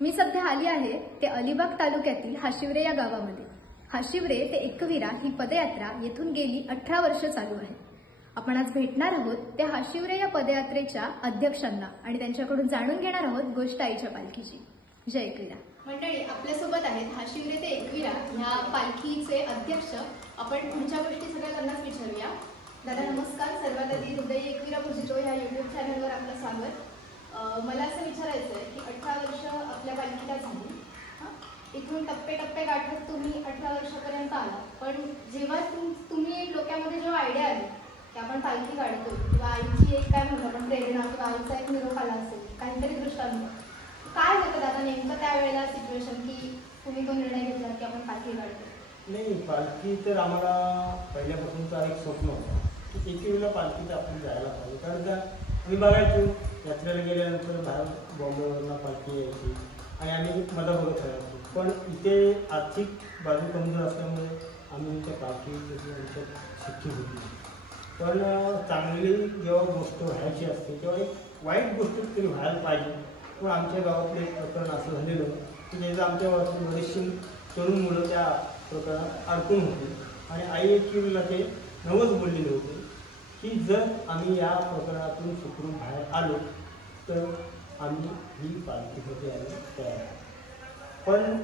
मी सध्या आली आहे ते अलिबाग तालुक्यातील हाशिवरे या गावामध्ये। हाशिवरे ते एकविरा ही पदयात्रा येथून गेली 18 वर्ष चालू आहे। आपण आज भेटणार आहोत त्या हाशिवरे या पदयात्रेच्या अध्यक्षांना आणि त्यांच्याकडून जाणून घेणार आहोत गोष्ट आईच्या पालखीची। जय एकविरा। मंडळी आपल्यासोबत आहेत हाशिवरे ते एकविरा ह्या पालखीचे अध्यक्ष। आपण पुढच्या गोष्टी सगळ्या त्यांनाच विचारूया। दादा नमस्कार। सर्वात आधी हृदय एकविरा पूजितो ह्या YouTube चॅनलवर आपलं स्वागत। मला असं विचारायचं आहे की 18 वर्ष आपल्या पालखीला झाली, इथून टप्पे टप्पे गाठत तुम्ही 18 वर्षापर्यंत आला, पण जेव्हा तुम्ही डोक्यामध्ये जेव्हा आयडिया आली की आपण पालखी काढतो किंवा आईची एक काय म्हणतो आपण प्रेरणा किंवा आईचा एक निरोप आला असेल, काहीतरी दृष्टांत, काय होतं दादा नेमकं त्यावेळेला सिच्युएशन की तुम्ही तो निर्णय घेतला की आपण पालखी काढतो? नाही, पालखी तर आम्हाला पहिल्यापासूनचा एक स्वप्न होतं की एके वेळेला पालखीत आपण जायला पाहिजे। कारण आम्ही बघायचो यात्रेला गेल्यानंतर बाहेर बॉम्बेवरनं पालखी यायची आणि आम्ही मला बघत राहायचो, पण इथे आर्थिक बाजू कमजोर असल्यामुळे आम्ही त्या पालखीची आमच्यात शिक्षी होती। पण चांगली जेव्हा गोष्ट व्हायची असते तेव्हा एक वाईट गोष्ट तरी व्हायला पाहिजे। पण आमच्या गावातलं एक प्रकरण असं झालेलं की त्याचं आमच्या गावातली बरीचशी तरुण मुलं त्या प्रकरणात अडकून होती आणि आई एकविरीला ते नवच बोललेले होते की जर आम्ही या प्रकरणातून सुखरूप बाहेर आलो तर आम्ही ही पालखी यायला तयार आहे। पण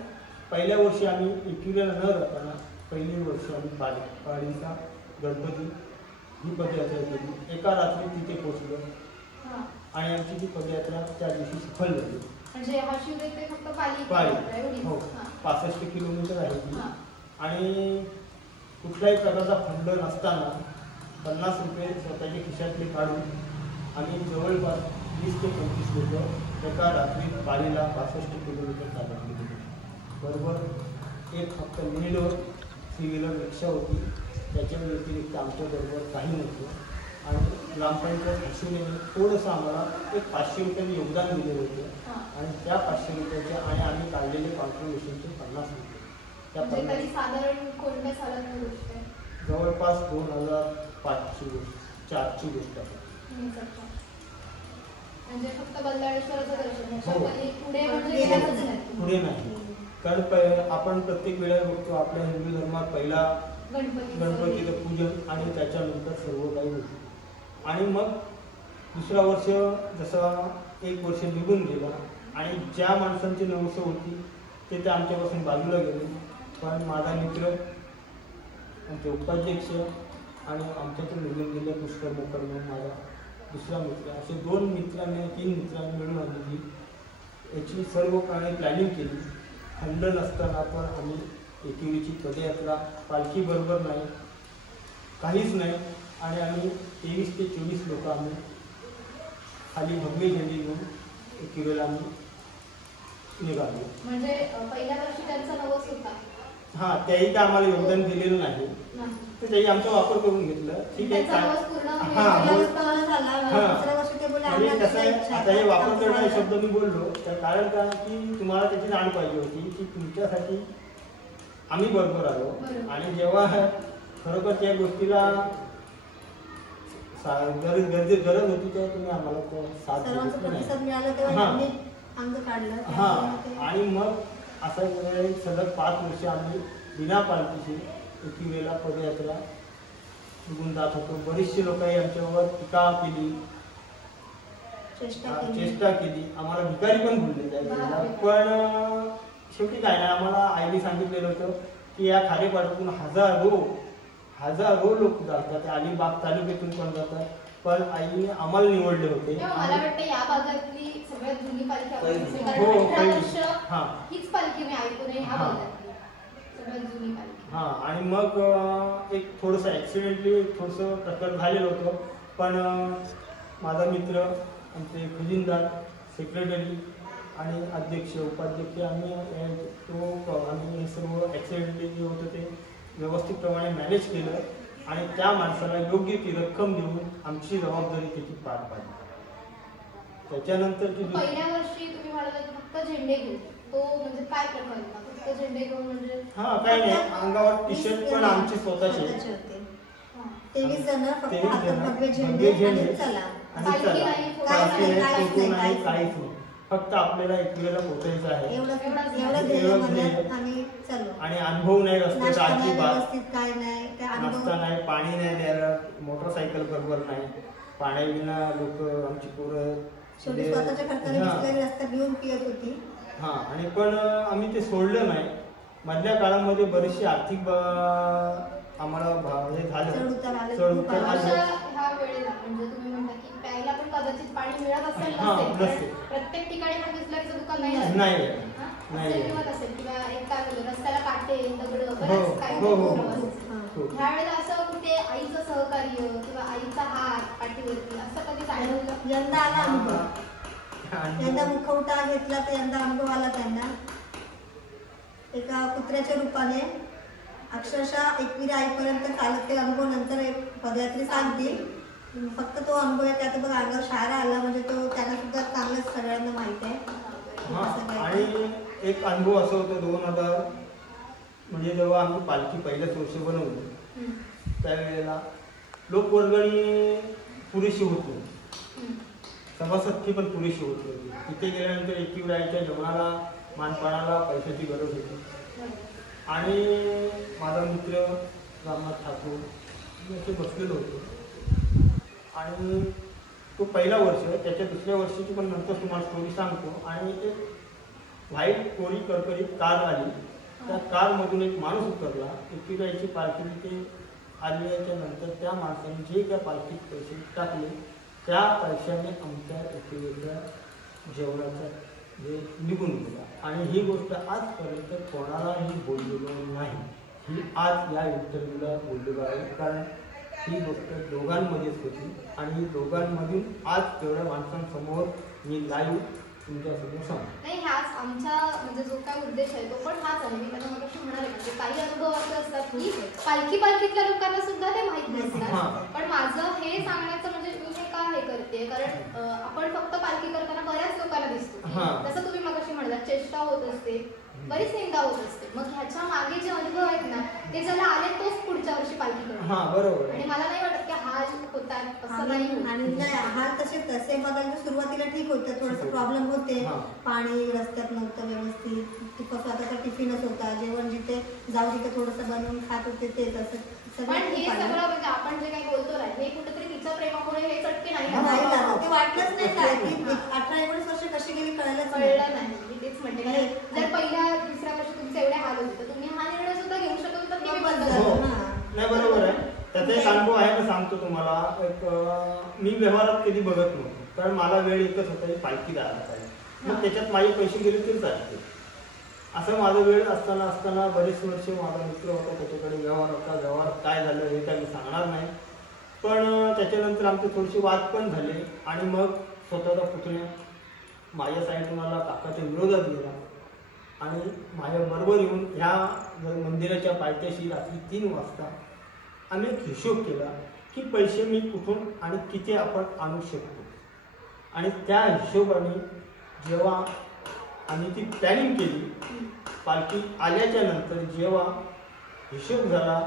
पहिल्या वर्षी आम्ही एकविरीला न जाताना पहिली वर्षी आम्ही पाडीचा गणपती ही पदयात्रा केली। एका रात्री तिथे पोहोचलो आणि आमची ती पदयात्रा त्या दिवशी सफल झाली। म्हणजे हाशिवरे ते फक्त पाली हो 65 किलोमीटर आहे ती आणि कुठल्याही प्रकारचा फंड नसताना 50 रुपये स्वतःच्या खिशातले काढून आम्ही जवळपास 20 ते 25 लोक एका रात्री पालीला 65 किलोमीटर चालत गेले। बरोबर एक फक्त मिनी डोर 3 व्हीलर रिक्षा होती, त्याच्या व्यतिरिक्त आमच्याबरोबर काही नव्हतं आणि ग्रामपंचायत हाशिवरेने थोडंसं आम्हाला एक 500 रुपयांनी योगदान दिले होते आणि त्या 500 रुपयाचे आणि आम्ही काढलेले कॉन्ट्रिब्युशनचे 50 रुपये त्या साधारण कोणत्या सालाची गोष्ट आहे? जवळपास 2005ची गोष्ट 4ची गोष्ट आहे। म्हणजे फक्त बल्लाळेश्वराचं दर्शन पुढे नाही, कारण आपण प्रत्येक वेळेला बघतो आपल्या हिंदू धर्मात पहिला गणपतीचं पूजन आणि त्याच्यानंतर सर्व काही होतं आणि मग दुसरा वर्ष जसं एक वर्ष निघून गेला आणि ज्या माणसांची नवस होती ते आमच्यापासून बाजूला गेले। पण माझा मित्र आमचे उपाध्यक्ष आणि आमच्यातून निघून गेले पुष्कर मोकर म्हणून माझा दुसरा मित्र, असे 3 मित्रांनी मिळून आम्ही याची सर्व काही प्लॅनिंग केली। खंड नसताना पण आम्ही एकविरीची पदयात्रा पालखी बरोबर नाही, काहीच नाही आणि आम्ही 23 ते 24 लोक आम्ही खाली भगवे झेंडे घेऊन एकविरीला आम्ही निघालो। म्हणजे पहिल्या वर्षी त्यांचा नवस होता, हां त्याही काय आम्हाला योगदान दिलेलं नाही, तर त्याही आमचा वापर करून घेतला। ठीक आहे आणि कसं आहे आता हे वापर करणारे शब्द मी बोललो तर कारण काय की तुम्हाला त्याची जाण पाहिजे होती की तुमच्यासाठी आम्ही बरोबर आलो आणि जेव्हा खरोखर त्या गोष्टीला गरज होती तेव्हा तुम्ही आम्हाला तो साथ आणि मग असा सलग 5 वर्ष आम्ही बिना पालखीची एकविरीला पदयात्रा निघून जात होतो। बरीचशी लोकांनी आमच्यावर टीका केली, चेष्टा केली, आम्हाला भिकारी पण बोलले जायला, पण शेवटी काय नाही आम्हाला आईने सांगितलेलं होतं की या खारेपाड्यातून हजारो लोक जातात, अलिबाग तालुक्यातून पण जातात, पण आईने आम्हाला निवडले होते। मला वाटतं या भागातली सगळ्यात जुनी पालखी हीच पालखी मी ऐकून ह्या भागातली सगळ्यात जुनी पालखी। आणि मग एक थोडंसं ॲक्सिडेंटली थोडंसं प्रकरण झालेलं होतं, पण माझा मित्र आमचे खजिनदार सेक्रेटरी आणि अध्यक्ष उपाध्यक्ष आम्ही आम्ही हे सर्व ॲक्सिडेंटली जे होतं ते व्यवस्थितप्रमाणे मॅनेज केलं आणि त्या माणसाला योग्य ती रक्कम देऊन आमची जबाबदारी त्याची पार पाडली. त्याच्यानंतर पहिल्या वर्षी तुम्ही म्हणाला फक्त झेंडे घेऊन तो म्हणजे काय प्रकार होता? फक्त झेंडे घेऊन म्हणजे हा काय नाही, अंगावर टी शर्ट पण आमचे स्वतःचे होते. 23 जण फक्त तेवीस हातात जण, भगवे झेंडे भगवे झेंडे आणि चला. आणि चला. पालखी नाही, पालखी नाही, काहीच फोटो नाही, नाही, काहीच काहीच नाही. फक्त आपल्याला एकवेळेला पोहोचायचं आहे एवढं ध्येय मनात आम्ही चालू. आणि अनुभव नाही रस्त्याचा नाश्ता नाही अजिबात. व्यवस्थित, काय नाही त्या नाश्ता अनुभव. नाही, पाणी नाही द्यायला, मोटरसायकल बरोबर नाही, पाण्याविना लोक आमची पोरं शेवटी स्वतःच्या खर्चाने बिसलेरी रस्ता घेऊन पियत होती. हा. आणि पण आम्ही ते सोडलं नाही. मधल्या काळामध्ये बरीचशी आर्थिक आम्हाला हे झालं, चढउतार आले. चढउतार आले. ह्या वेळेला म्हणजे तुम्ही म्हणता की प्यायला पण कदाचित पाणी मिळत असेल हा, नसेल. नसेल. प्रत्येक ठिकाणी पण बिसलरीचं दुकान नाही असेल. नाही. असेल किंवा नसेल किंवा एक काय बोलतो रस्त्याला काटे दगड हो, बरंच काय हो, हो, हो. ह्या वेळेला असं कुठे आईचं सहकार्य किंवा आईचा हात पाठीवरती असं कधी जाणवलं? यंदा आला अनुभव. यंदा मुखवटा घेतला तर यंदा अनुभव आला त्यांना. एका कुत्र्याच्या रूपाने अक्षरशः एकविरा आईपर्यंत चालत ते अनुभव नंतर एक पदयात्री सांगतील. फक्त तो अनुभव आहे त्यात बघ अंगावर शाळा आला म्हणजे तो त्यांना सुद्धा चांगलंच सगळ्यांना माहिती आहे. हा. आणि एक अनुभव असं होतं 2000 म्हणजे जेव्हा आम्ही पालखी पहिल्याच वर्षी बनवली त्यावेळेला लोकवर्गणी पुरेशी होत नव्हती, सभासदकी पण पुरेशी होत नव्हती. तिथे गेल्यानंतर एकविराच्या जेवणाला मानपानाला पैशाची गरज होती. आणि माझा मित्र रामनाथ ठाकूर मी असे बसलेलो होतो. आणि तो पहिला वर्ष, त्याच्या दुसऱ्या वर्षीची पण नंतर तुम्हाला स्टोरी सांगतो. आणि एक व्हाईट कोरी करकरीत कार आली. त्या कारमधून एक माणूस उतरला. एकविराची पालखी तिथे आल्याच्या नंतर त्या माणसाने जे त्या पालखीत पैसे टाकले त्या पैशाने आमच्या एकविरेच्या जेवणाचा जे निघून गेला. आणि ही गोष्ट आजपर्यंत कोणालाही बोललेलो नाही. ही आज या इंटरव्ह्यूला बोललेलो आहे कारण ही गोष्ट दोघांमध्येच होती. आणि दोघांमधून आज तेवढ्या माणसांसमोर मी लाईव्ह तुमच्यासमोर सांगतो. नाही, हाच आमचा म्हणजे जो काय उद्देश आहे तो पण हाच आहे. मी त्यांना मगाशी म्हणाले म्हणजे काही अनुभव असे असतात की पालखीतल्या लोकांना सुद्धा ते माहित नसतात. पण माझं हे सांगण्याचं म्हणजे मी हे का हे करते कारण आपण फक्त पालखी करताना बऱ्याच लोकांना दिसतो. जसं तुम्ही मगाशी म्हणाला चेष्टा होत असते, बरीच निंदा होत असते. मग ह्याच्या मागे जे अनुभव आहेत ना ते ज्याला आले तोच पुढच्या वर्षी पालखी करतो. बरोबर. आणि मला नाही वाटत की हाल होतात असं नाही. आणि नाही हाल तसे बघायला सुरुवातीला ठीक होतं, थोडंसं प्रॉब्लेम होते. पाणी रस्त्यात नव्हतं व्यवस्थित, स्वतःचा टिफिनच होता, जेवण जिथे जाऊ तिथे थोडंसं बनवून खात होते तेच असं. पण हे सगळं म्हणजे आपण जे काही बोलतो ना हे कुठेतरी तिच्या प्रेमामुळे हे चटके नाही झालं. ते वाटलंच नाही काय की 18-19 वर्ष कशी गेली कळलं नाही. मी तेच म्हणते जर पहिल्या दुसऱ्या वर्षी तुमचे एवढे हाल होते तर तुम्ही हा निर्णय सुद्धा घेऊ शकत होता की मी बदल. नाही बरोबर आहे. त्याचा एक अनुभव आहे ना सांगतो तुम्हाला. एक मी व्यवहारात कधी बघत नव्हतो कारण मला वेळ एकच होता की पालखी जायला पाहिजे. मग त्याच्यात माझे पैसे गेले तरी चालते असं माझा वेळ असताना बरेच वर्ष माझा मित्र होता त्याच्याकडे व्यवहार होता. व्यवहार काय झालं हे काय मी सांगणार नाही. पण त्याच्यानंतर आमचे थोडेसे वाद पण झाले. आणि मग स्वतःचा पुतण्या माझ्या साईडून मला काकाच्या विरोधात गेला. आणि माझ्याबरोबर येऊन ह्या मंदिराच्या पायथ्याशी रात्री 3 वाजता आम्ही एक हिशोब केला की पैसे मी कुठून आणि किती आपण आणू शकतो. आणि त्या हिशोबाने जेव्हा आम्ही ती प्लॅनिंग केली पालखी आल्याच्या नंतर जेव्हा हिशोब झाला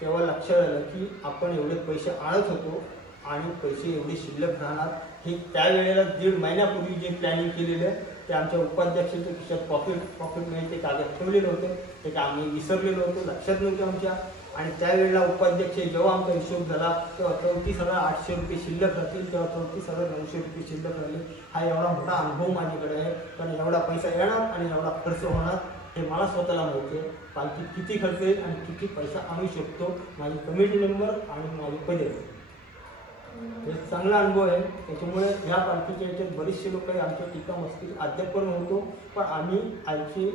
तेव्हा लक्षात आलं की आपण एवढे पैसे आणत होतो आणि पैसे एवढे शिल्लक राहणार. हे त्यावेळेला 1.5 महिन्यापूर्वी जे प्लॅनिंग केलेलं ते आमच्या उपाध्यक्षाच्या खिशात पॉकेटमध्ये ते कागद ठेवलेलं होतं. ते का आम्ही विसरलेलो होतो, लक्षात नव्हतं आमच्या. आणि त्यावेळेला उपाध्यक्ष जेव्हा आमचा हिशोब झाला तेव्हा 34,800 रुपये शिल्लक राहतील तेव्हा 34,900 रुपये शिल्लक राहिले. हा एवढा मोठा अनुभव माझ्याकडे आहे कारण एवढा पैसा येणार आणि एवढा खर्च होणार हे मला स्वतःला माहिती आहे. पालखी किती खर्च येईल आणि किती पैसा आणू शकतो माझी कमिटी मेंबर आणि माझे पदयात्री हे चांगला अनुभव आहे. त्याच्यामुळे ह्या पालखीच्या याच्यात बरेचसे लोक आमच्या टीका मस्ती अद्याप पण होतो. पण आम्ही आईचे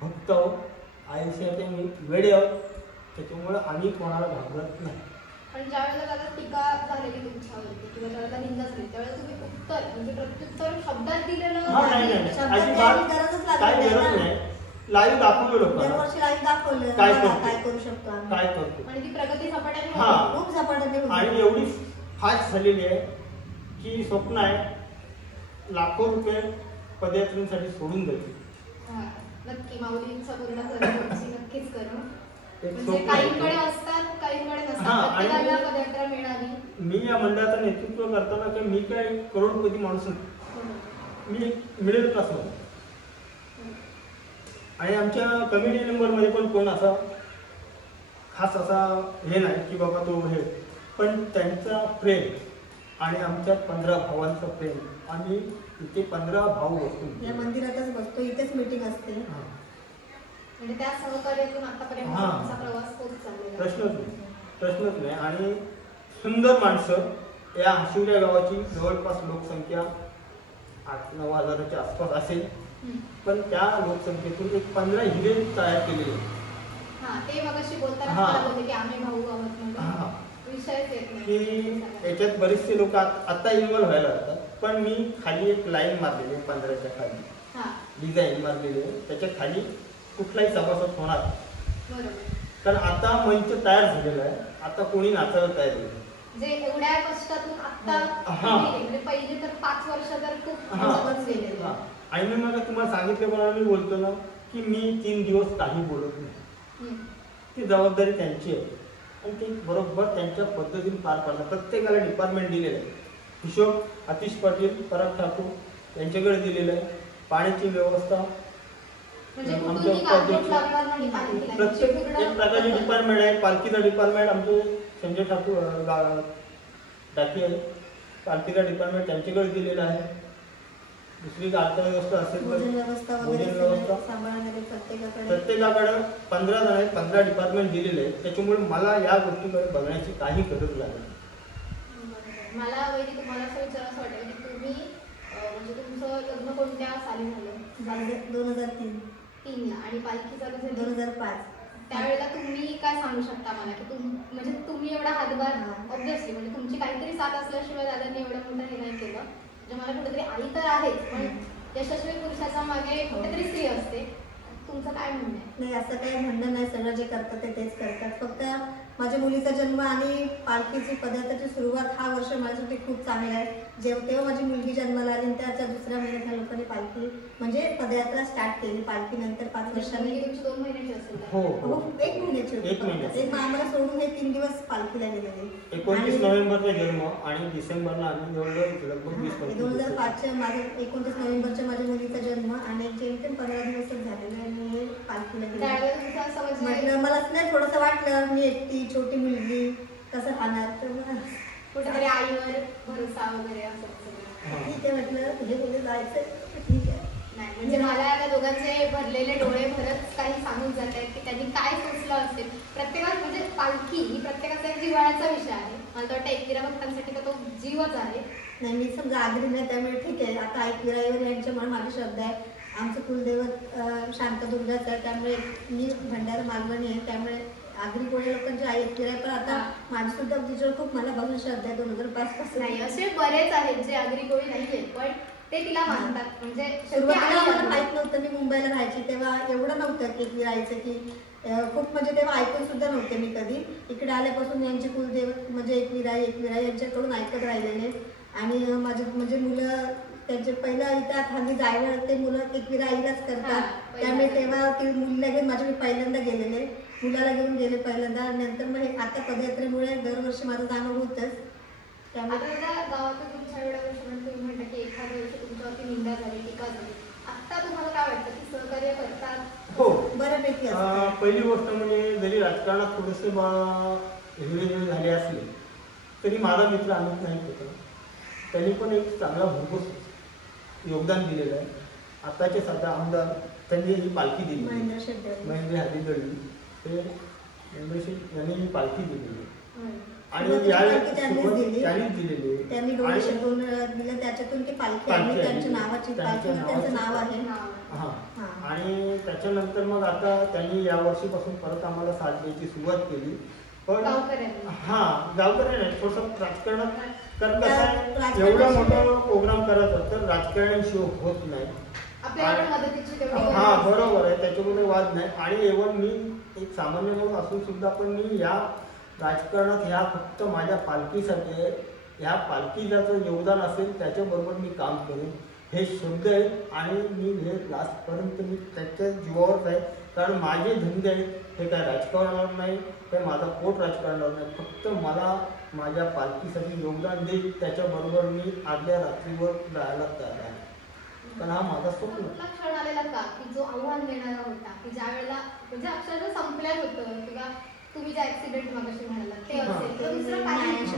भक्त आहोत, आईचे मी वेडे आहोत. त्याच्यामुळे आम्ही कोणाला घाबरत नाही. पण ज्या वेळेला त्याला टीका झालेली तुमच्यावरती किंवा ज्या वेळेला निंदा झाली त्यावेळेला तुम्ही उत्तर म्हणजे प्रत्युत्तर शब्दात दिलेलं हा, नाही, नाही. शब्दात अजिबात गरजच काय लागली गरज नाही नाही. लाईव्ह दाखवलं लोकांना दरवर्षी लाईव्ह दाखवलं काय बघा, करतो. काय करू शकतो आम्ही. काय करतो. आणि ती प्रगती झपाट्याने हा. होते. खूप झपाट्याने होतं. आणि एवढी फास्ट झालेली आहे की स्वप्न आहे लाखो रुपये पदयात्रेसाठी सोडून द्यायचे. हा, नक्की माऊलींचा पूर्ण खरं नक्कीच करू. एक म्हणजे स्वप्न आहे. काहींकडे असतात काहींकडे हा, नसतात आणि प्रत्येकाला पदयात्रा मिळाली. मी या मंडळाचं नेतृत्व करताना की मी काय करोडपती माणूस नाही. मी एक मिडल क्लास मध्ये आणि आमच्या कमिटी मेंबरमध्ये पण कोण असा खास असा हे नाही की बाबा तो हे, पण त्यांचा प्रेम आणि आमच्या 15 भावांचं प्रेम. आम्ही इथे 15 भाऊ बसतो. या मंदिरातच बसतो, इथेच मीटिंग असते. हा. म्हणजे त्या सहकार्यातून आतापर्यंत हा. तुमचा प्रवास होत चाललेला आहे. प्रश्नच नाही. आणि सुंदर माणसं. या हशिवऱ्या गावाची जवळपास लोकसंख्या 8-9 हजाराच्या आसपास असेल, हम्म. पण त्या लोकसंख्येतून एक 15 हिरे तयार केलेले आहेत. हा, ते मगाशी बोलताना हा. मला बोलले की आम्ही भाऊ आहोत म्हणून हा. विषयच येत नाही. की याच्यात बरेचसे लोक आता इन्व्हॉल्व व्हायला लागतात, पण मी खाली एक लाईन मारलेली आहे 15च्या खाली हा, डिझाईन मारलेली आहे. त्याच्या खाली कुठलाही सभासद होणार नाही. बरोबर. कारण आता मंच तयार झालेला आहे. आता कोणी नाचायला तयार आहे. जे एवढ्या कष्टातून आता हा. म्हणजे पहिले तर 5 वर्ष तर खूप हा. कष्टातून गेलेले. हा. आणि मी मला तुम्हाला सांगितल्याप्रमाणे मी बोलतो ना की मी 3 दिवस काही बोलत नाही. हम्म. ती जबाबदारी त्यांची आहे आणि ते बरोबर त्यांच्या पद्धतीने पार पाडतात. प्रत्येकाला डिपार्टमेंट दिलेलं आहे. हिशोब आतिश पाटील, पराग ठाकूर यांच्याकडे दिलेलं आहे. पाण्याची व्यवस्था म्हणजे आमच्या कुठूनही कागद उपाध्यक्ष. लागणार नाही पालखीला. प्रत्येक पूर्ण एक प्रकारचे डिपार्टमेंट आहे. पालखीचा डिपार्टमेंट आमचे संजय ठाकूर टाकी आहे. पालखीचा डिपार्टमेंट त्यांच्याकडे दिलेला आहे. दुसरी अर्थव्यवस्था असेल भोजन तर व्यवस्था भोजन वगैरे व्यवस्था सगळं सांभाळणारे प्रत्येकाकडे प्रत्येकाकडे 15 जण आहेत. 15 डिपार्टमेंट दिलेले आहेत. त्याच्यामुळे मला या गोष्टीकडे बघण्याची काही गरज लागली. बरोबर. मला वैदिक तुम्हाला असं विचारायचं वाटेल की तुम्ही म्हणजे तुमचं लग्न कोणत्या साली झालं? 2003 3 ला आणि पालखी चालू झाली 2005 त्यावेळेला तुम्ही काय सांगू शकता मला की म्हणजे तुम्ही एवढा हातभार हा. ऑब्विसली म्हणजे तुमची काहीतरी साथ असल्याशिवाय दादांनी एवढं मोठं हे नाही केलं. म्हणजे मला कुठेतरी आई तर आहेच पण यशस्वी पुरुषाचा मागे कुठेतरी स्त्री असते. तुमचं काय म्हणणं आहे? नाही, असं काही म्हणणं नाही. सगळं जे करतात ते तेच करतात. फक्त माझ्या मुलीचा जन्म आणि पालखीची पदयात्रेची सुरुवात हा वर्ष माझ्यासाठी खूप चांगला आहे. तेव्हा माझी मुलगी जन्माला आली आणि त्याच्या दुसऱ्या महिन्यात ह्या लोकांनी पालखी म्हणजे पदयात्रा स्टार्ट केली. पालखीनंतर 5 वर्षांनी म्हणजे तुमची 2 महिन्याची असेल हो हो, हो 1 महिन्याची होती. 1 महिन्याची. एक आम्हाला सोडून हे 3 दिवस पालखीला गेलेले. 29 नोव्हेंबरचा जन्म आणि डिसेंबरला आम्ही जवळजवळ लगभग 20-25 दिवस. 2005च्या माझ्या 29 नोव्हेंबरच्या माझ्या मुलीचा जन्म आणि जेमतेम 15 दिवसच झालेले आणि हे पालखीला गेले. त्यावेळेला तुमचं असं म्हणजे म्हटलं मलाच नाही थोडंसं वाटलं मी एकटी छोटी मुलगी कसं राहणार तर मग कुठेतरी आईवर भरोसा वगैरे असं सगळं. ठीक आहे म्हटलं तुझे मुले जायचं ठीक आहे. नाही म्हणजे मला या दोघांचे भरलेले डोळे भरत काही सांगून जात आहेत की त्यांनी काय सोचलं असेल. प्रत्येकात म्हणजे पालखी ही प्रत्येकाचा एक जिव्हाळ्याचा विषय आहे. मला तर वाटतं एकविरा भक्तांसाठी तर तो जीवच आहे. नाही मी समजा आगरी नाही त्यामुळे ठीक आहे. आता ऐकविराईवर यांच्यामुळे माझे शब्द आहे. आमचं कुलदैवत शांतदुर्गाचं आहे त्यामुळे मी भंडारा मालवणी आहे त्यामुळे आगरी कोळी लोकांची आई ऐकविराई. पण आता माझी सुद्धा तिच्यावर खूप मला बघून श्रद्धा आहे 2005 पासून. नाही असे बरेच आहेत जे आगरी कोळी नाहीये पण ते तिला मानतात. म्हणजे सुरुवातीला मला माहित नव्हतं. मी मुंबईला राहायची तेव्हा एवढं नव्हतं की एकविराईचं की खूप म्हणजे तेव्हा ऐकून सुद्धा नव्हते मी कधी. इकडे आल्यापासून यांचे कुलदेवत म्हणजे एकविराई यांच्याकडून ऐकत राहिलेले. आणि माझे म्हणजे मुलं त्यांचे पहिला इथं खाली जायला ते मुलं एकविरा आईलाच करतात. त्यामुळे तेव्हा ती मुलीला घेऊन माझे मी पहिल्यांदा गेलेले. मुलाला घेऊन गेले पहिल्यांदा. नंतर मग हे आता पदयात्रेमुळे दरवर्षी माझं जाणं होतच. त्यामुळे आता गावातून तुमच्या एवढ्या वर्षानंतर तुम्ही म्हणता की एखाद्या वर्षी तुमच्यावरती निंदा झाली टीका झाली. आता तुम्हाला काय वाटतं की सहकार्य करतात? हो बऱ्यापैकी असतं. पहिली गोष्ट म्हणजे जरी राजकारणात थोडेसे हिरवे झाले असले तरी माझा मित्र अमित नाईक होता. त्यांनी पण एक चांगला भरपूर योगदान दिलेलं आहे. आताचे सध्या आमदार त्यांनी ही पालखी दिली महेंद्र हळदीगडी ते यांनी ही पालखी दिलेली आणि त्यांनीच दिलेली. त्यांनी डोनेशन दिलं त्याच्यातून ती पालखी आली. त्यांच्या नावाची पालखी त्यांचं नाव आहे. हा आणि त्याच्यानंतर मग आता त्यांनी या वर्षीपासून परत आम्हाला साथ द्यायची सुरुवात केली पण गावकऱ्यांनी. हा गावकरी नाही थोडंसं राजकारणात, कारण कसं आहे राजकारणाशिवाय- एवढा मोठा प्रोग्राम करायचा तर राजकारणाशिवाय होत नाही. आपल्याला पण मदतीची तेवढी हा बरोबर आहे, त्याच्यामध्ये वाद नाही. आणि एवढं मी एक सामान्य माणूस असून सुद्धा पण मी या राजकारणात ह्या फक्त माझ्या पालखीसाठी आहे. ह्या पालखीचं योगदान असेल त्याच्याबरोबर मी काम करेन हे शब्द आहेत आणि मी हे लास्टपर्यंत मी त्याच्या जीवावरच आहे. कारण माझे धंदे आहेत हे काय राजकारणावर नाही, काय माझा पोट राजकारणावर नाही. फक्त मला माझ्या पालखीसाठी योगदान देईल त्याच्याबरोबर मी आदल्या रात्रीवर जायला तयार आहे. पण हा माझा स्वप्न. कुठला क्षण आलेला का की जो आव्हान देणारा होता, की ज्या वेळेला म्हणजे अक्षरशः संपल्यात होतं किंवा तुम्ही जे ऍक्सिडेंट मगाशी म्हणालात ते असेल किंवा दुसरं नाही, काही असे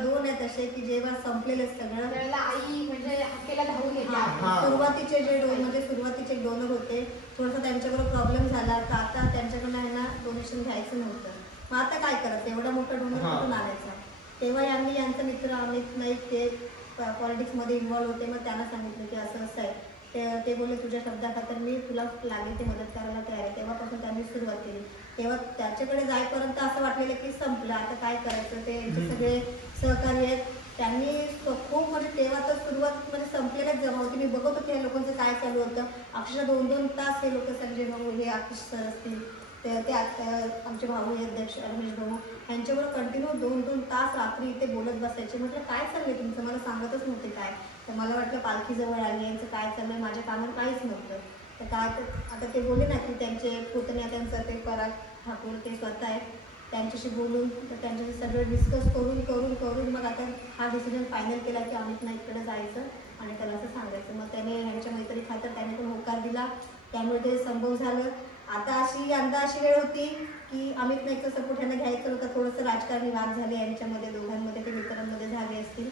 दोन आहेत असे की जेव्हा संपलेलं सगळं त्यावेळेला आई म्हणजे हाकेला धावून येते. हा. सुरुवातीचे जे सुरुवातीचे डोनर होते थोडंसं त्यांच्याकडे प्रॉब्लेम झाला तर आता त्यांच्याकडनं आहे ना डोनेशन घ्यायचं नव्हतं. मग आता काय करायचं, एवढा मोठा डोनर कुठून आणायचा. तेव्हा यांनी यांचा मित्र अमित नाईक ते पॉलिटिक्समध्ये इन्व्हॉल्व होते. मग त्यांना सांगितलं की असं असं आहे. ते बोलले तुझ्या शब्दाखातर मी तुला लागेल ते मदत करायला तयार आहे. तेव्हापासून त्यांनी सुरुवात केली. तेव्हा त्याच्याकडे जाईपर्यंत असं वाटलेलं की संपलं, आता काय करायचं. ते यांचे सगळे सहकारी आहेत, त्यांनी खूप म्हणजे तेव्हा तर सुरुवात म्हणजे संपलेल्याच जमा होती. मी बघत होते या लोकांचं काय चालू होतं. अक्षरशः 2-2 तास हे लोक संजय भाऊ हे आतिश सर असतील ते आमचे भाऊ हे अध्यक्ष रमेश भाऊ यांच्याबरोबर कंटिन्यू 2-2 तास रात्री इथे बोलत बसायचे. म्हटलं काय चाललंय तुमचं, मला सांगतच नव्हते काय. तर मला वाटलं पालखी जवळ आली, यांचं काय चाललंय, माझ्या कामात काहीच नव्हतं. तर काय आता ते बोलले ना की त्यांचे पुतण्या त्यांचं ते पराग ठाकूर ते स्वतः आहेत, त्यांच्याशी बोलून त्यांच्याशी सगळं डिस्कस करून मग आता हा डिसिजन फायनल केला की अमित नाईककडे जायचं आणि त्याला असं सांगायचं. मग त्याने ह्यांच्या मैत्री खातर त्याने पण होकार दिला, त्यामुळे ते संभव झालं. आता यंदा अशी वेळ होती की अमित नाईकचा सपोर्ट यांना घ्यायचं होतं. थोडंसं राजकारणी वाद झाले यांच्यामध्ये, दोघांमध्ये ते मित्रांमध्ये झाले असतील,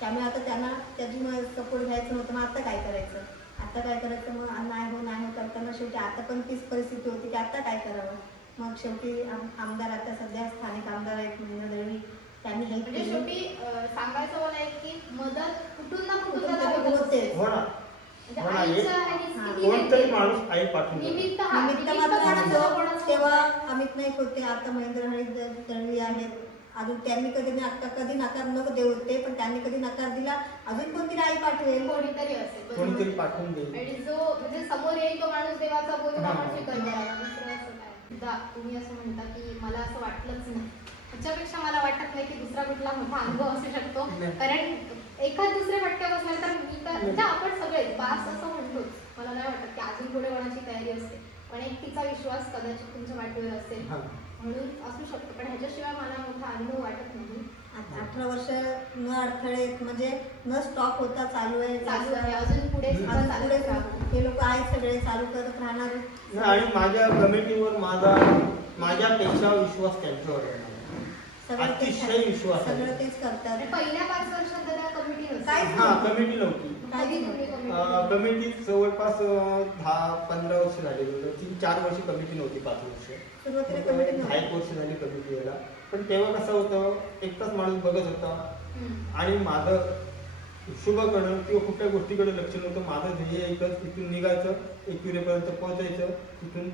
त्यामुळे आता त्यांना त्याची सपोर्ट घ्यायचं नव्हतं. मग आता काय करायचं, मग नाही हो करताना शेवटी आता पण तीच परिस्थिती होती की आता काय करावं. मग शेवटी आमदार आता सध्या स्थानिक आमदार आहेत महेंद्र दळवी, त्यांनी हेल्प म्हणजे केली. शेवटी सांगायचं मला आहे की मदत कुठून ना कुठून त्याला कुठून होत होते. असते. हो ना, म्हणजे हो ना, आईचं एक- आहे किती कोणतरी नाही माणूस आई पाठवून देतो. निमित्त निमित्त मात्र कोणाचं- असं. तेव्हा अमित नाईक होते, आता महेंद्र दळवी आहेत. अजून त्यांनी कधी नकार न देऊ होते, पण त्यांनी कधी नकार दिला अजून कोणतरी आई पाठवेल. कोणीतरी असेल कोणीतरी पाठवून देईल. आणि जो म्हणजे समोर येईल तो माणूस देवाचा बोलून हा. आपण स्वीकार करावा. दुसरं असं काय. एकदा तुम्ही असं म्हणता की मला असं वाटलंच नाही, ह्याच्यापेक्षा मला वाटत नाही की दुसरा कुठला मोठा अनुभव असू शकतो. नाही. कारण एखाद दुसरे फटके बसल्यानंतर मी तर म्हणजे आपण सगळे बास असं म्हणतोच. मला नाही वाटत की अजून पुढे कोणाची तयारी असते, पण एक तिचा विश्वास कदाचित तुमच्या वाटेवर असेल हा. म्हणून असू शकतो. पण ह्याच्याशिवाय मला मोठा अनुभव वाटत नाही. आता 18 वर्ष न अडथळे म्हणजे न स्टॉप होता चालू आहे. अजून पुढे सुद्धा अजून चालत पुढे राहू. हे लोक आहेत सगळे चालू करत राहणार. आणि माझ्या कमिटीवर माझ्यापेक्षा विश्वास त्यांच्यावर आहे. सगळं तेच अतिशय विश्वास आहे. सगळं तेच करतात. आणि पहिल्या 5 वर्षात तर त्या कमिटी काय? नव्हती. हा कमिटी नव्हती. कधी तुम्ही कमिटी कमिटी जवळपास 10-15 वर्ष झालेली होती. 4 वर्षी कमिटी नव्हती, 5 वर्ष. सुरुवातीला कमिटी 10 वर्ष झाली कमिटी यायला. पण तेव्हा कसं होतं, एकटाच माणूस बघत होता आणि माझं शुभकडं किंवा कुठल्या गोष्टीकडे लक्ष नव्हतं. माझं ध्येय एकच, तिथून निघायचं, एकविरेपर्यंत पोहोचायचं, तिथून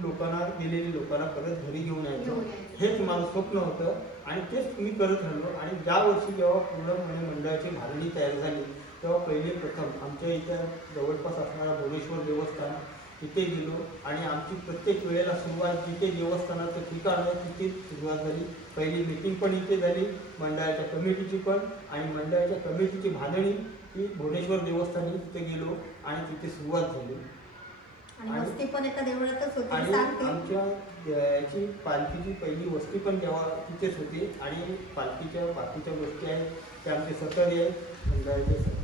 गेलेली लोकांना परत घरी घेऊन यायचं, हेच माझं स्वप्न होतं आणि तेच मी करत राहिलो. आणि ज्या वर्षी जेव्हा पूर्णपणे मंडळाची मागणी तयार झाली तेव्हा प्रथम आमच्या इथं जवळपास असणारा भुवनेश्वर देवस्थान तिथे गेलो आणि आमची प्रत्येक वेळेला सुरुवात जिथे देवस्थानाचं ठिकाण आहे तिथे सुरुवात झाली. पहिली मीटिंग पण इथे झाली मंडळाच्या कमिटीची पण, आणि मंडळाच्या कमिटीची बांधणी ही भुवनेश्वर देवस्थानी तिथे गेलो आणि तिथे सुरुवात झाली. आणि वस्ती पण एका देवळातच होती आणि सांगते. आमच्या याची पालखीची पहिली वस्ती पण तेव्हा तिथेच होती. आणि पालखीच्या बाकीच्या गोष्टी आहेत ते आमचे सहकारी आहेत मंडळाचे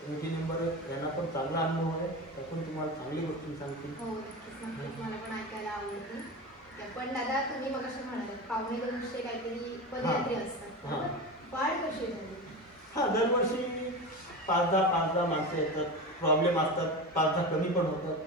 कमिटी मेंबर यांना पण चांगला अनुभव आहे, त्या पण तुम्हाला चांगली गोष्टी सांगतील. हो, नक्कीच मला पण ऐकायला आवडते. पण दादा तुम्ही मग असं म्हणाले 250 काहीतरी पदयात्री असतात, वाढ कशी झाली? हा, दरवर्षी 5-10 माणसं येतात, प्रॉब्लेम असतात, 5-10 कमी पण होतात,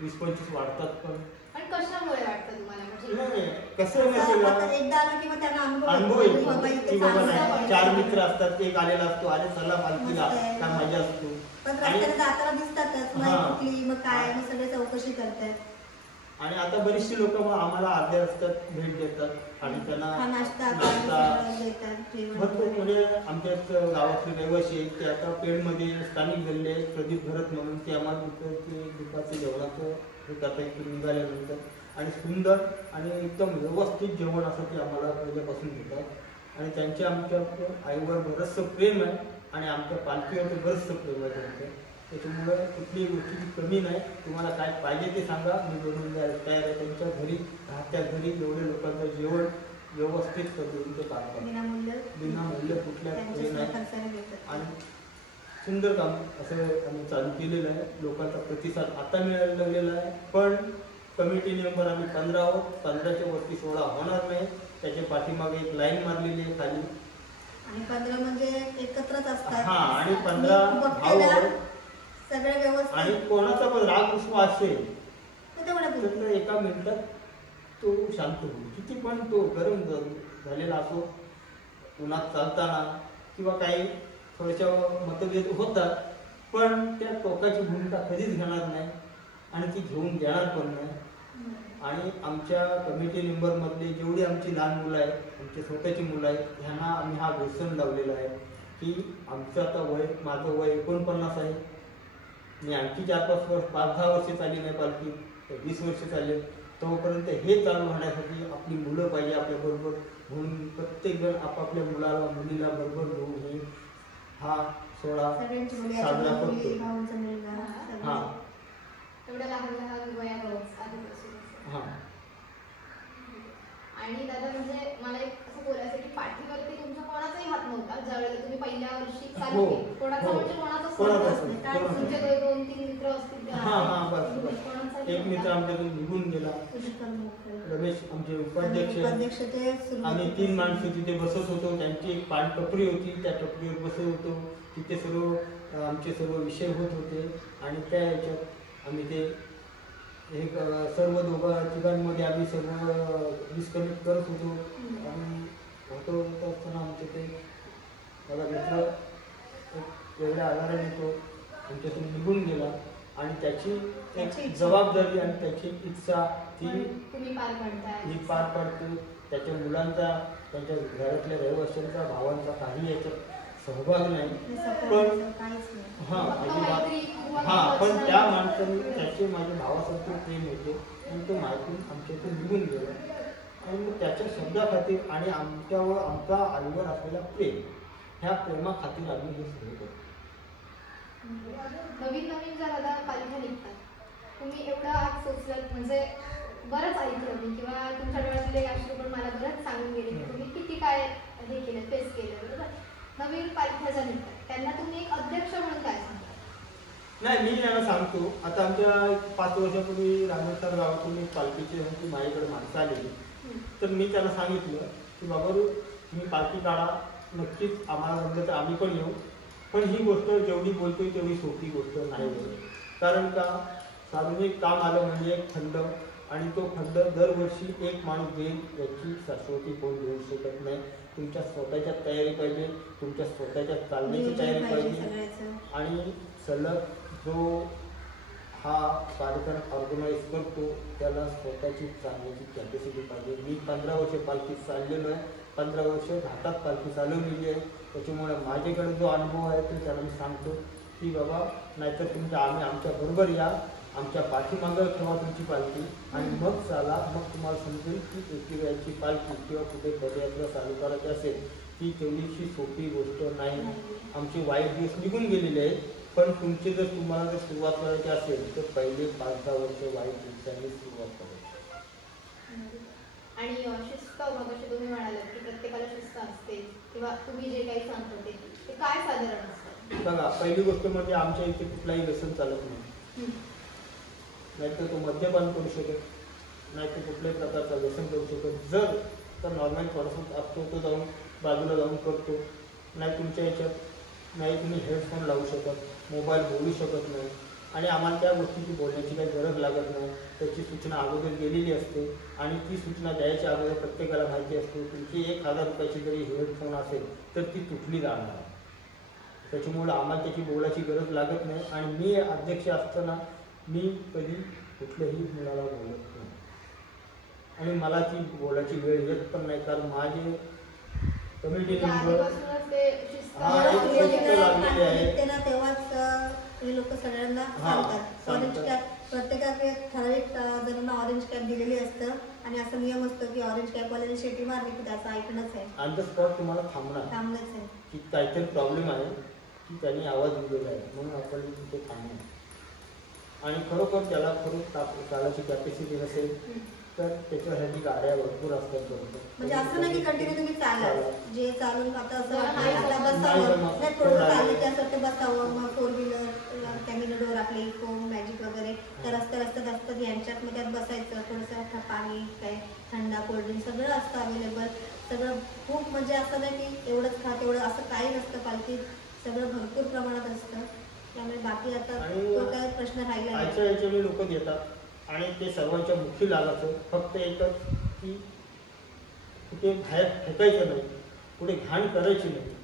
20-25 वाढतात पण. पण कशामुळे वाटतं तुम्हाला? नाही, कसं नसेल आता एकदा आलं की मग त्यांना अनुभव येतो येतो बाबा इथे की बाबा चांगलं नाही, आहे. 4 मित्र असतात, एक आलेला असतो, अरे चला पालखीला, मस्त आहे. काय मजा असतो. पण आणि रस्त्याला जाताना दिसतातच, मग हा. कुठली मग काय मग सगळे चौकशी करतात. आणि आता बरीचशी लोक आम्हाला अर्ध्या रस्त्यात भेट देतात आणि त्यांना नाश्ता देतात, भरपूर म्हणजे आमच्याच गावातले रहिवासी आहेत ते आता पेडमध्ये स्थानिक झालेले आहेत, प्रदीप भरत म्हणून ते आम्हाला दुपारचं जेवणाचं हे करता इथून निघाल्यानंतर आणि सुंदर आणि एकदम व्यवस्थित जेवण असं ते आम्हाला पहिल्यापासून देतात आणि त्यांचे आमच्या आईवर बरंचसं प्रेम आहे आणि आमच्या पालखीवर बरंचसं प्रेम आहे त्यांचं. त्याच्यामुळं कुठलीही गोष्टीची कमी नाही. तुम्हाला काय पाहिजे ते सांगा, मी बनवून द्यायला तयार आहे. त्यांच्या घरी राहत्या घरी एवढे लोकांचं जेवण व्यवस्थित पद्धतीने ते पाहतात, विनामूल्य कुठल्या हे नाही आणि सुंदर काम असं आम्ही चालू केलेलं आहे. लोकांचा प्रतिसाद आता मिळायला लागलेला आहे. पण कमिटी मेंबर आम्ही 15 आहोत. 15च्या वरती 16 होणार नाही. त्याच्या पाठीमागे एक लाईन मारलेली आहे खाली आणि 15 म्हणजे एकत्रच असतात. हा आणि 15 भाऊ सगळे व्यवस्थित आणि कोणाचा पण राग पुष्प असेल तर तर एका मिनिटात तो शांत होईल. किती पण तो गरम झालेला असो, उन्हात चालताना किंवा काही थोड्याशा मतभेद होतात, पण त्या टोकाची भूमिका कधीच घेणार नाही आणि ती घेऊन देणार पण नाही. आणि आमच्या कमिटी मेंबरमधले जेवढी आमची लहान मुलं आहेत, आमची स्वतःची मुलं आहेत, ह्यांना आम्ही हा व्यसन लावलेला आहे की आमचं आता माझं वय 49 आहे. मी आणखी 4-5 वर्ष 5-10 वर्ष चालली नाही पालखी, 20 वर्ष चालले. तोपर्यंत हे चालू होण्यासाठी आपली मुलं पाहिजे आपल्याबरोबर, म्हणून प्रत्येकजण आपापल्या मुलाला मुलीला बरोबर घेऊन हे हा सोहळा साजरा करतो. हा एवढ्या लहान लहान वयात आधीपासून. हा आणि दादा म्हणजे मला एक असं बोलायचं की पाठीवरती तुमच्या कोणाचाही हात नव्हता ज्यावेळेला तुम्ही पहिल्या वर्षी चालू केली. कोणाचा म्हणजे कोणाचा तुमचे 2-3 मित्र असतील एक मित्र आमच्यातून निघून गेला, रमेश आमचे उपाध्यक्ष. आम्ही 3 माणसं तिथे बसत होतो. त्यांची एक पान टपरी होती, त्या टपरीवर बसत होतो. तिथे सर्व आमचे सर्व विषय होत होते आणि त्या ह्याच्यात आम्ही ते एक सर्व तिघांमध्ये आम्ही सर्व डिस्कनेक्ट करत होतो आणि होतो असताना आमचे ते माझा मित्र वेगळ्या आधाराने तो आमच्यातून निघून गेला आणि त्याची एक जबाबदारी आणि त्याची इच्छा ती मी पार पाडतो. त्याच्या मुलांचा, त्यांच्या घरातल्या रहिवाशांचा, भावांचा काही याच्यात सहभाग नाही. पण पण त्या माणसाने त्याचे माझ्या भावासारखे प्रेम होते आणि तो माहिती आमच्यातून निघून गेला आणि मग त्याच्या शब्दाखातीर आणि आमच्यावर आमचा आईवर असलेला प्रेम, ह्या प्रेमाखातीर आम्ही हे सगळं करतो. नवीन जर आता पालख्या निघतात, तुम्ही एवढं आज सोचलं म्हणजे बरंच ऐकलं मी किंवा तुमच्या डोळ्यातले अश्रू पण मला बरंच सांगून गेले की तुम्ही किती काय हे केलं, फेस केलं. बरोबर, नवीन पालख्या ज्या निघतात त्यांना तुम्ही एक अध्यक्ष म्हणून काय सांगता? नाही, मी त्यांना सांगतो. आता आमच्या 5 वर्षापूर्वी रामेश्वर गावातून एक पालखीची माझ्याकडे माणसं आलेली, तर मी त्यांना सांगितलं की बाबा तुम्ही पालखी काढा, नक्कीच आम्हाला जमलं तर आम्ही पण येऊ. पण ही गोष्ट जेवढी बोलतोय तेवढी सोपी गोष्ट नाही बोलत. कारण का, सार्वजनिक काम आलं म्हणजे एक खंड आणि तो खंड दरवर्षी एक माणूस देईल याची शाश्वती कोण देऊ शकत नाही. तुमच्या स्वतःच्या तयारी पाहिजे, तुमच्या स्वतःच्या चालण्याची तयारी पाहिजे आणि सलग जो हा कार्यक्रम ऑर्गनाईज करतो त्याला स्वतःची चालण्याची कॅपॅसिटी पाहिजे. मी 15 वर्ष पालखीत चाललेलो आहे, 15 वर्ष घाटात पालखी चालवलेली आहे. त्याच्यामुळे माझ्याकडे जो अनुभव आहे तो त्याला मी सांगतो की बाबा नाहीतर आम्ही आमच्या बरोबर या, आमच्या पाठीमागं ठेवा तुमची पालखी आणि मग चाला. मग तुम्हाला समजेल की एकविराची पालखी किंवा कुठे पदयात्रा चालू करायची असेल ती तेवढीशी सोपी गोष्ट नाही. आमचे वाईट दिवस निघून गेलेले आहेत, पण तुम्हाला जर सुरुवात करायची असेल तर पहिले 5-10 वर्ष वाईट दिवसांनी सुरुवात करायची. आणि शिस्त मगाशी तुम्ही म्हणालात की प्रत्येकाला शिस्त असते किंवा तुम्ही जे काही सांगतो ते काय साधारण असतं? बघा, पहिली गोष्ट म्हणजे आमच्या इथे कुठलाही व्यसन चालत नाही. नाहीतर तो मद्यपान करू शकत, नाहीतर कुठल्याही प्रकारचा व्यसन करू शकत. जर तर नॉर्मल थोडासा असतो तो जाऊन बाजूला जाऊन करतो. नाही तुमच्या याच्यात नाही तुम्ही हेडफोन लावू शकत, मोबाईल बोलू शकत नाही आणि आम्हाला त्या गोष्टीची बोलण्याची काही गरज लागत नाही. त्याची सूचना अगोदर गेलेली असते आणि ती सूचना द्यायच्या अगोदर प्रत्येकाला माहिती असते. तुमची 1000 रुपयाची जरी हेडफोन असेल तर ती तुटली जाणार आहे. त्याच्यामुळं आम्हाला त्याची बोलायची गरज लागत नाही आणि मी अध्यक्ष असताना मी कधी कुठल्याही मुलाला बोलत नाही. आणि मला ती बोलायची वेळ येत पण नाही, कारण माझे कमिटी मेंबर आधीपासूनच ते शिस्त हा, एक जेव्हा शिस्त तिला लागलेली आहे. निघते ना तेव्हाच हे लोक सगळ्यांना हा, सांगतात. ऑरेंज सांगतात. कॅप प्रत्येकाकडे ठराविक जणांना ऑरेंज कॅप दिलेली असतं आणि असं नियम असतो की ऑरेंज कॅपवाल्याने शेटी मारली की त्याचं ऐकणंच आहे, ऑन द स्पॉट तुम्हाला थांबणार थांबणंच आहे. की काहीतरी प्रॉब्लेम आहे की त्यांनी आवाज दिलेला आहे म्हणून आपण तिथे थांबणार. आणि खरोखर त्याला चालायची कॅपॅसिटी नसेल तर त्याच्यासाठी गाड्या भरपूर असतात बरोबर. म्हणजे असं नाही की कंटिन्यू तुम्ही चाला, जे चालून आता असं वाटलं आता नाही बसावं, जमत. नाही थोडं चाललं की असं ते बसावं, मग 4 व्हीलर कॅमिनोडोर आपले इको मॅजिक वगैरे त्या रस्त्यात असतात यांच्यात, मग त्यात बसायचं, थोडंसं पाणी काय थंडा कोल्ड्रिंक सगळं असतं अवेलेबल. सगळं खूप म्हणजे असं नाही की एवढंच खा तेवढं असं काही नसतं, पालखीत सगळं भरपूर प्रमाणात असतं. त्यामुळे बाकी आता आणि तो काय प्रश्न राहिला नाही. आजच्या याच्याने लोक घेतात आणि ते सर्वांच्या मुखी लागायचं फक्त एकच की कुठे बाहेर फेकायचं नाही, कुठे घाण करायची नाही,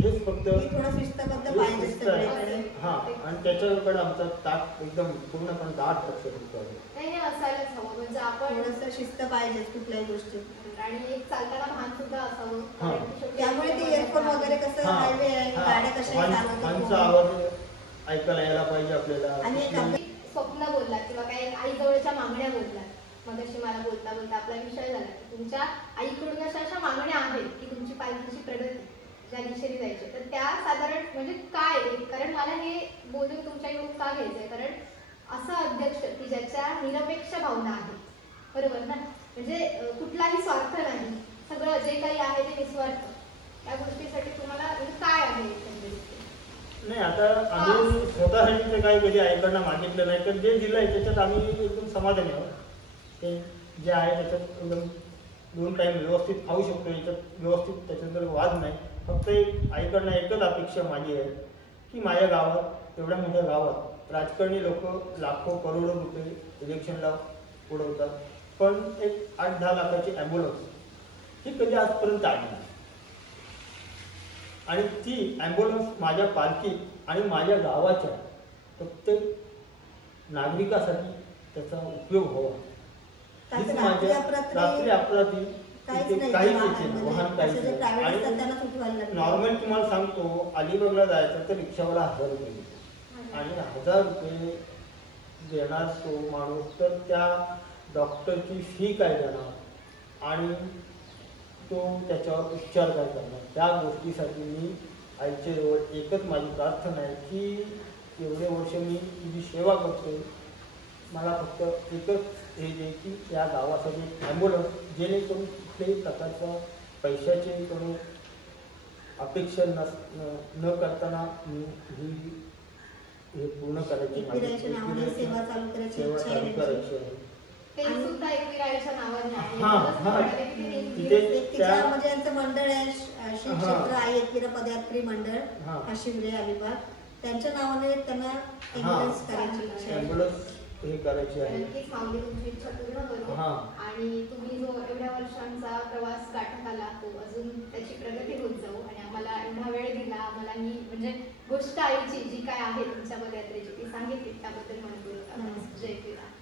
हेच फक्त ही थोडं शिस्तबद्ध पाहिजे सगळीकडे. हा. आणि त्याच्याकडे आमचा ताक एकदम पूर्णपणे 10% होतो. नाही हे असायलाच हवं, म्हणजे आपण थोडंसं शिस्त पाहिजे कुठल्याही गोष्टीत. आणि एक चालताना भान सुद्धा असावं. हा. कारण की शेवटी त्यामुळे ते इयरफोन वगैरे कसं हा. हायवे आहे, हा. गाड्या कशा माणचा आवाज ऐकायला यायला पाहिजे आपल्याला. आणि एक तुम्ही स्वप्न बोललात किंवा काही आई जवळच्या मागण्या बोललात, मग अशी मला बोलता बोलता आपला विषय झाला की तुमच्या आईकडून अशा मागण्या आहेत की तुमची पालखीची प्रगती ज्या दिशेने जायची, तर त्या साधारण म्हणजे काय? कारण मला हे बोलून तुमच्या येऊन का घ्यायचंय, कारण असा अध्यक्ष की ज्याच्या निरपेक्ष भावना आहेत, बरोबर ना, म्हणजे कुठलाही स्वार्थ नाही, सगळं जे काही आहे ते निस्वार्थ, त्या गोष्टीसाठी तुम्हाला म्हणजे काय आहे एकंदरीत? नाही आता आम्ही स्वतःसाठी तर काही कधी आईकडनं मागितलं नाही, तर जे दिलं आहे त्याच्यात आम्ही एकदम समाधानी आहोत. ते जे आहे त्याच्यात एकदम 2 टाईम व्यवस्थित खाऊ शकतो, याच्यात व्यवस्थित त्याच्याबद्दल वाद नाही. फक्त एक आईकडनं एकच अपेक्षा माझी आहे की माझ्या गावात, एवढ्या मोठ्या गावात राजकारणी लोक लाखो करोडो रुपये इलेक्शनला उडवतात, पण एक 8-10 लाखाची ॲम्ब्युलन्स ही कधी आजपर्यंत आली नाही. आणि ती ॲम्ब्युलन्स माझ्या पालखी आणि माझ्या गावाच्या प्रत्येक नागरिकासाठी त्याचा उपयोग व्हावा. हीच माझ्या रात्री अपराधी काहीच येते नाही, वाहन काहीच नाही. आणि नॉर्मल तुम्हाला सांगतो, अलिबागला जायचं तर रिक्षावाला 1000 रुपये देतो आणि 1000 रुपये देणार तो माणूस तर त्या डॉक्टरची फी काय देणार आणि तो त्याच्यावर उपचार काय करणार. त्या गोष्टीसाठी मी आईच्या जवळ एकच माझी प्रार्थना आहे की एवढे वर्ष मी तुझी सेवा करतो, मला फक्त एकच हे दे की या गावासाठी ॲम्ब्युलन्स, जेणेकरून कुठल्याही प्रकारचा पैशाचे कोणी अपेक्षा न करताना मी हे पूर्ण करायची सेवा चालू करायची सेवा इच्छा चालू आहे. करायची आहे. ते सुद्धा एकविराईच्या नावाने आहे. हा, हा. तिथे तिच्या म्हणजे यांचं मंडळ आहे श्री क्षेत्र आई एकविरा पदयात्री मंडळ हा. शिवरे अलिबाग, त्यांच्या नावाने त्यांना ॲम्ब्युलन्स करायची इच्छा आहे. ॲम्ब्युलन्स हे करायची आहे. नक्कीच माऊली तुमची इच्छा पूर्ण करू. हा. आणि तुम्ही जो एवढ्या वर्षांचा प्रवास गाठत आला तो अजून त्याची प्रगती होत जाऊ आणि आम्हाला एवढा वेळ दिला, आम्हाला ही म्हणजे गोष्ट आईची जी काय आहे तुमच्या पदयात्रेची ती सांगितली, त्याबद्दल मनपूर्वक जय श्रीराम.